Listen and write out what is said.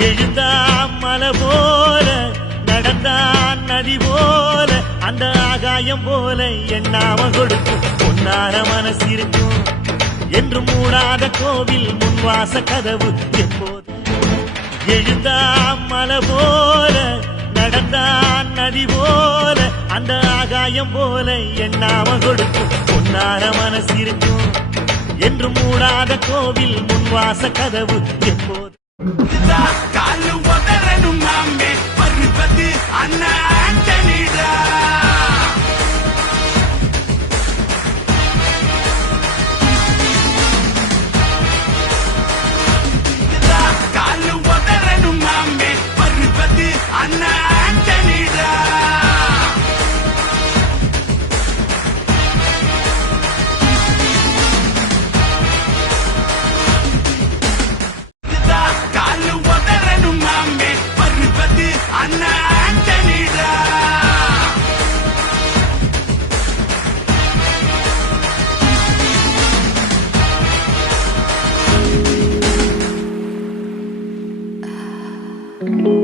எழுந்தா மலை போல நடந்தான் நதி போல அந்த ஆகாயம் போல எண்ணாம கொடுக்கும் பொன்னார மனசு இருக்கும் என்று மூடாத கோவில் முன்வாச கதவு எப்போது எழுந்தா மலை போல நடந்தான் நதி போல அந்த ஆகாயம் போல எண்ணாம கொடுக்கும் பொன்னார மனசு இருக்கும் என்று மூடாத கோவில் முன்வாச கதவு எப்போது காலு உதறனும் நாமே பருவது அண்ணா ஆண்டனிடா காலு உதறனும் நாமே பருவது அண்ணா ஆண்டனிடா காலு உதறனும் நாமே பருவது அண்ணா ஆண்டனிடா Thank you.